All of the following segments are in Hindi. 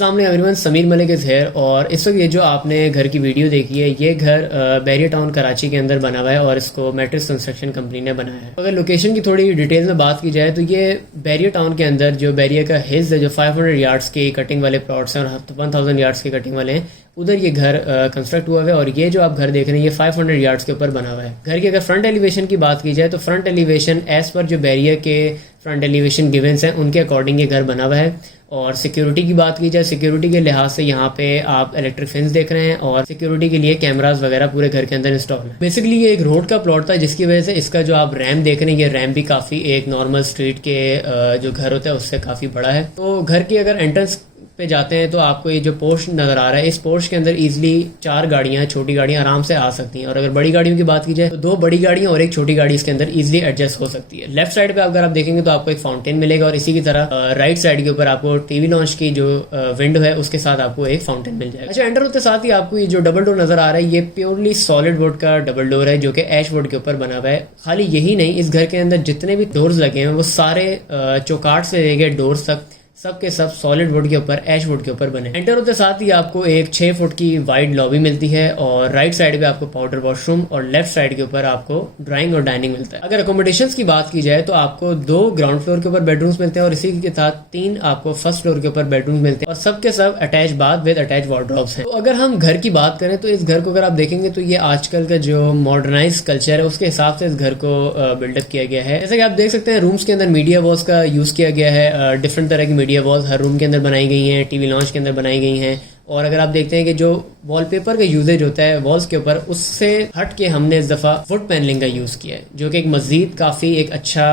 अस्सलाम वालेकुम everyone, Sameer Malik is here. और इस वक्त ये जो आपने घर की वीडियो देखी है, ये घर बैरिया टाउन कराची के अंदर बना हुआ है और इसको मैट्रिक्स कंस्ट्रक्शन कंपनी ने बनाया है। अगर लोकेशन की थोड़ी डिटेल में बात की जाए तो ये बैरिया टाउन के अंदर जो बैरिया का हिस्सा है, जो 500 यार्ड्स के कटिंग वाले प्लॉट्स हैं और 1000 यार्ड्स के कटिंग वाले हैं, उधर ये घर कंस्ट्रक्ट हुआ है। और ये जो आप घर देख रहे हैं ये 500 यार्ड्स के ऊपर बना हुआ है। घर की अगर फ्रंट एलिवेशन की बात की जाए तो फ्रंट एलिवेशन एज पर जो बैरिया के फ्रंट एलिवेशन गिवेंस हैं उनके अकॉर्डिंग ये घर बना हुआ है। और सिक्योरिटी की बात की जाए, सिक्योरिटी के लिहाज से यहाँ पे आप इलेक्ट्रिक फेंस देख रहे हैं और सिक्योरिटी के लिए कैमरास वगैरह पूरे घर के अंदर इंस्टॉल है। बेसिकली ये एक रोड का प्लॉट था, जिसकी वजह से इसका जो आप रैम देख रहे हैं, ये रैम भी काफी एक नॉर्मल स्ट्रीट के जो घर होता है उससे काफी बड़ा है। तो घर की अगर एंट्रेंस पे जाते हैं तो आपको ये जो पोर्श नजर आ रहा है, इस पोर्श के अंदर इजीली 4 गाड़ियां, छोटी गाड़ियां आराम से आ सकती हैं। और अगर बड़ी गाड़ियों की बात की जाए तो 2 बड़ी गाड़ियां और एक छोटी गाड़ी इसके अंदर इजीली एडजस्ट हो सकती है। लेफ्ट साइड पे अगर आप देखेंगे तो आपको एक फाउंटेन मिलेगा और इसी की तरह राइट साइड के ऊपर आपको टीवी लॉन्च की जो विंडो है उसके साथ आपको एक फाउंटेन मिल जाएगा। अच्छा, एंटर होते साथ ही आपको ये जो डबल डोर नजर आ रहा है, ये प्योरली सॉलिड वुड का डबल डोर है जो कि ऐश वुड के ऊपर बना हुआ है। खाली यही नहीं, इस घर के अंदर जितने भी डोर्स लगे हैं वो सारे चौकाट से लेके डोर्स तक सबके सब सॉलिड वुड के ऊपर, ऐश वुड के ऊपर बने। एंटर होते साथ ही आपको एक 6 फुट की वाइड लॉबी मिलती है और राइट साइड पे आपको पाउडर वॉशरूम और लेफ्ट साइड के ऊपर आपको ड्राइंग और डाइनिंग मिलता है। अगर अकोमोडेशंस की बात की जाए तो आपको 2 ग्राउंड फ्लोर के ऊपर बेडरूम्स मिलते हैं और इसी के साथ 3 आपको फर्स्ट फ्लोर के ऊपर बेडरूम्स मिलते हैं और सबके सब attach bath with attach wardrobes हैं। तो अगर हम घर की बात करें तो इस घर को अगर आप देखेंगे तो ये आजकल का जो मॉडर्नाइज कल्चर है उसके हिसाब से इस घर को बिल्डअप किया गया है। जैसे कि आप देख सकते हैं रूम्स के अंदर मीडिया वॉल्स का यूज किया गया है। डिफरेंट तरह की मीडिया वॉल्स हर रूम के अंदर बनाई गई हैं, टीवी लॉन्च के अंदर बनाई गई हैं। और अगर आप देखते हैं कि जो वॉलपेपर का यूजेज होता है वॉल्स के ऊपर, उससे हट के हमने इस दफा वुड पैनलिंग का यूज किया है जो कि एक मजीद काफी एक अच्छा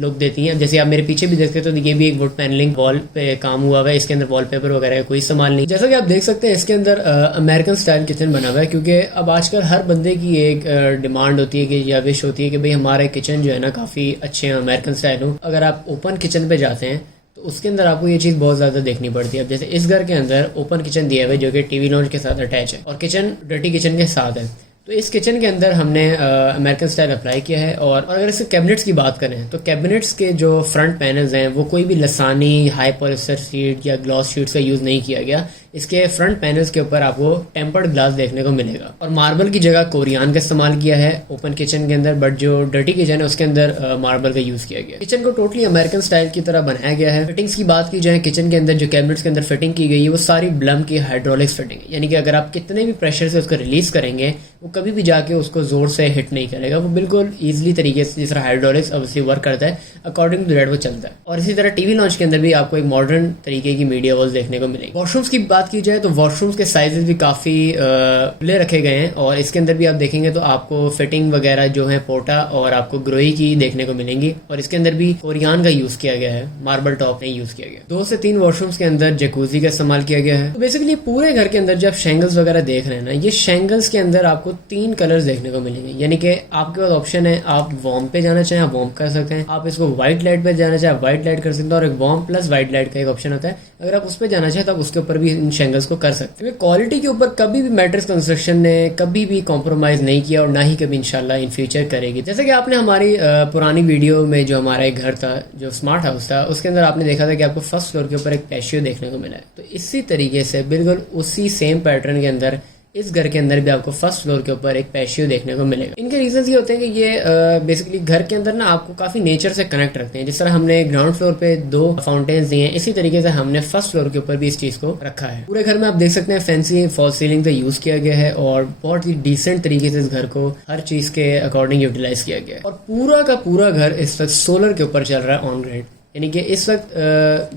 लुक देती है। जैसे आप मेरे पीछे भी देखते हो तो ये भी एक वुड पैनलिंग वॉल पे काम हुआ हुआ है। इसके अंदर वॉलपेपर वगैरह कोई इस्तेमाल नहीं। जैसा कि आप देख सकते हैं इसके अंदर अमेरिकन स्टाइल किचन बना हुआ है, क्योंकि अब आजकल हर बंदे की एक डिमांड होती है कि या विश होती है कि भाई हमारे किचन जो है ना काफी अच्छे हैं, अमेरिकन स्टाइल हो। अगर आप ओपन किचन पे जाते हैं तो उसके अंदर आपको ये चीज बहुत ज्यादा देखनी पड़ती है। अब जैसे इस घर के अंदर ओपन किचन दिया हुआ है जो कि टीवी लॉन्च के साथ अटैच है और किचन डर्टी किचन के साथ है। तो इस किचन के अंदर हमने अमेरिकन स्टाइल अप्लाई किया है। और अगर इसके कैबिनेट्स की बात करें तो कैबिनेट्स के जो फ्रंट पैनल्स हैं वो कोई भी लसानी, हाई पॉलिस्टर शीट या ग्लॉस शीट्स का यूज नहीं किया गया। इसके फ्रंट पैनल्स के ऊपर आपको टेम्पर्ड ग्लास देखने को मिलेगा और मार्बल की जगह कोरियान का इस्तेमाल किया है ओपन किचन के अंदर, बट जो डर्टी किचन है उसके अंदर मार्बल का यूज किया गया। किचन को टोटली अमेरिकन स्टाइल की तरह बनाया गया है। फिटिंग्स की बात की जाए, किचन के अंदर जो कैबिनेट्स के अंदर फिटिंग की गई है वो सारी ब्लम की हाइड्रोलिक्स फिटिंग है, यानी कि अगर आप कितने भी प्रेशर से उसको रिलीज करेंगे वो कभी भी जाके उसको जोर से हिट नहीं करेगा। वो बिल्कुल ईजिली तरीके से, जिस तरह हाइड्रोलिक्स ऑब्वियसली वर्क करता है अकॉर्डिंग टू दैट वो चलता है। और इसी तरह टीवी लॉन्च के अंदर भी आपको एक मॉडर्न तरीके की मीडिया वॉल्स देखने को मिलेगी। वॉशरूम्स की बात की जाए तो वॉशरूम्स के साइजेस भी काफी खुले रखे गए हैं और इसके अंदर भी आप देखेंगे तो आपको फिटिंग वगैरह जो है पोटा और आपको ग्रोई की देखने को मिलेंगी। और इसके अंदर भी कोरियान का यूज किया गया है, मार्बल टॉप नहीं यूज किया गया। 2 से 3 वॉशरूम्स के अंदर जकूजी का इस्तेमाल किया गया है। तो बेसिकली पूरे घर के अंदर जब शेंगल्स वगैरह देख रहे हैं ना, ये शेंगल्स के अंदर आपको 3 कलर्स देखने को मिलेंगे, यानी कि आपके पास ऑप्शन है, आप वार्म पे जाना चाहें आप वार्म कर सकते हैं, आप इसको व्हाइट लाइट पे जाना चाहें आप व्हाइट लाइट कर सकते हैं और एक वार्म प्लस व्हाइट लाइट का एक ऑप्शन होता है। अगर आप उस पर जाना चाहें तो आप उसके ऊपर भी इन शेंगल्स को कर सकते हैं। क्वालिटी के ऊपर कभी भी मैट्रिक्स कंस्ट्रक्शन ने कभी भी कॉम्प्रोमाइज नहीं किया और ना ही कभी इंशाल्लाह इन फ्यूचर करेगी। जैसे कि आपने हमारी पुरानी वीडियो में जो हमारा एक घर था जो स्मार्ट हाउस था उसके अंदर आपने देखा था कि आपको फर्स्ट फ्लोर के ऊपर एक पैशियो देखने को मिला है। तो इसी तरीके से बिल्कुल उसी सेम पैटर्न के अंदर इस घर के अंदर भी आपको फर्स्ट फ्लोर के ऊपर एक पैशियो देखने को मिलेगा। इनके रीजंस ये होते हैं कि ये बेसिकली घर के अंदर ना आपको काफी नेचर से कनेक्ट रखते हैं। जिस तरह हमने ग्राउंड फ्लोर पे 2 फाउंटेन्स दिए हैं, इसी तरीके से हमने फर्स्ट फ्लोर के ऊपर भी इस चीज को रखा है। पूरे घर में आप देख सकते हैं फैंसी फॉल सीलिंग का यूज किया गया है और बहुत ही डिसेंट तरीके से इस घर को हर चीज के अकॉर्डिंग यूटिलाइज किया गया है। और पूरा का पूरा घर इस वक्त सोलर के ऊपर चल रहा है ऑन ग्रिड, यानी कि इस वक्त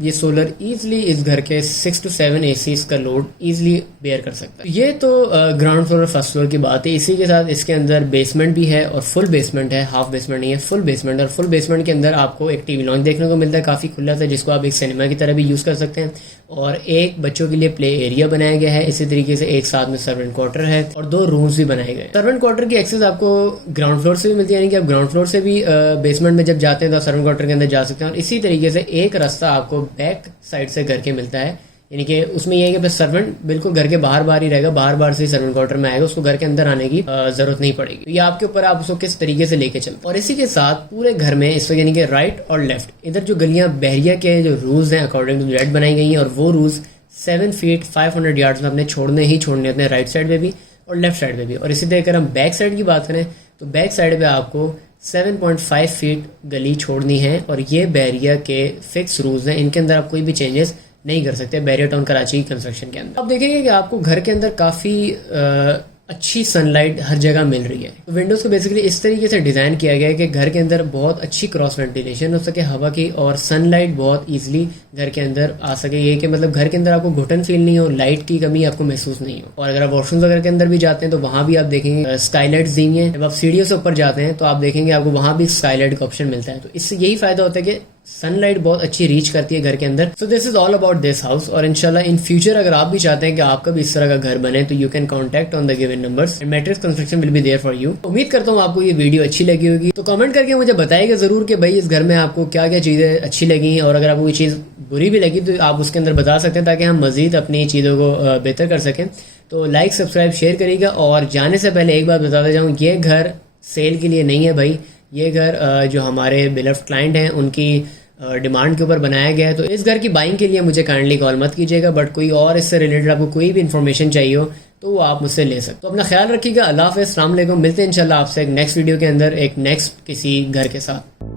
ये सोलर इजीली इस घर के 6 to 7 एसीज का लोड इजीली बेयर कर सकता है। ये तो ग्राउंड फ्लोर और फर्स्ट फ्लोर की बात है। इसी के साथ इसके अंदर बेसमेंट भी है और फुल बेसमेंट है, हाफ बेसमेंट नहीं है, फुल बेसमेंट। और फुल बेसमेंट के अंदर आपको एक टीवी लॉन्च देखने को मिलता है काफी खुला सा, जिसको आप एक सिनेमा की तरह भी यूज कर सकते हैं। और एक बच्चों के लिए प्ले एरिया बनाया गया है। इसी तरीके से एक साथ में सर्वेंट क्वार्टर है और 2 रूम्स भी बनाए गए। सर्वेंट क्वार्टर की एक्सेस आपको ग्राउंड फ्लोर से भी मिलती है, यानी कि आप ग्राउंड फ्लोर से भी बेसमेंट में जब जाते हैं तो सर्वेंट क्वार्टर के अंदर जा सकते हैं। और इसी तरीके से एक रास्ता आपको बैक साइड से घर के मिलता है, यानी कि उसमें यह है कि बस सर्वेंट बिल्कुल घर के बाहर ही रहेगा, बाहर से सर्वेंट क्वार्टर में आएगा, उसको घर के अंदर आने की जरूरत नहीं पड़ेगी। ये आपके ऊपर आप उसको किस तरीके से लेके चलते। और इसी के साथ पूरे घर में इस वक्त यानी कि राइट और लेफ्ट इधर जो गलियां बहरिया के जो रूल्स हैं अकॉर्डिंग टू दैट बनाई गई हैं और वो रूल्स 7 फीट 500 यार्ड्स में अपने छोड़ने ही छोड़ने अपने राइट साइड पे भी और लेफ्ट साइड पे भी। और इसी तरह अगर हम बैक साइड की बात करें तो बैक साइड पे आपको 7.5 फीट गली छोड़नी है और ये बैरिया के फिक्स रूल्स हैं, इनके अंदर आप कोई भी चेंजेस नहीं कर सकते बैरिया टाउन कराची की कंस्ट्रक्शन के अंदर। आप देखेंगे कि आपको घर के अंदर काफ़ी अच्छी सनलाइट हर जगह मिल रही है। तो विंडोज़ को बेसिकली इस तरीके से डिज़ाइन किया गया है कि घर के अंदर बहुत अच्छी क्रॉस वेंटिलेशन हो सके हवा की और सनलाइट बहुत ईजिली घर के अंदर आ सके। ये कि मतलब घर के अंदर आपको घुटन फील नहीं हो, लाइट की कमी आपको महसूस नहीं हो। और अगर आप वॉशरूम वगैरह के अंदर भी जाते हैं तो वहाँ भी आप देखेंगे स्काईलाइट्स दी हैं। जब आप सीढ़ियों से ऊपर जाते हैं तो आप देखेंगे आपको वहाँ भी स्काईलाइट का ऑप्शन मिलता है। तो इससे यही फायदा होता है कि सनलाइट बहुत अच्छी रीच करती है घर के अंदर। So this is all about this house. और इंशाल्लाह इन फ्यूचर अगर आप भी चाहते हैं कि आपका भी इस तरह का घर बने तो you can contact on the given numbers and matrix construction will be there for you. उम्मीद करता हूँ आपको ये वीडियो अच्छी लगी होगी। तो कमेंट करके मुझे बताइएगा जरूर कि भाई इस घर में आपको क्या क्या चीजें अच्छी लगी और अगर आपको कोई चीज बुरी भी लगी तो आप उसके अंदर बता सकते हैं ताकि हम मजीद अपनी चीजों को बेहतर कर सकें। तो लाइक सब्सक्राइब शेयर करिएगा। और जाने से पहले एक बात बताता जाऊँ, ये घर सेल के लिए नहीं है भाई। ये घर जो हमारे बिलफ्ड क्लाइंट हैं उनकी डिमांड के ऊपर बनाया गया है। तो इस घर की बाइंग के लिए मुझे काइंडली कॉल मत कीजिएगा, बट कोई और इससे रिलेटेड आपको कोई भी इन्फॉर्मेशन चाहिए हो तो वो आप मुझसे ले सकते हो। तो अपना ख्याल रखिएगा। अल्लाह हाफ़िज़, अस्सलाम वालेकुम। मिलते हैं इंशाल्लाह आपसे एक नेक्स्ट वीडियो के अंदर एक नेक्स्ट किसी घर के साथ।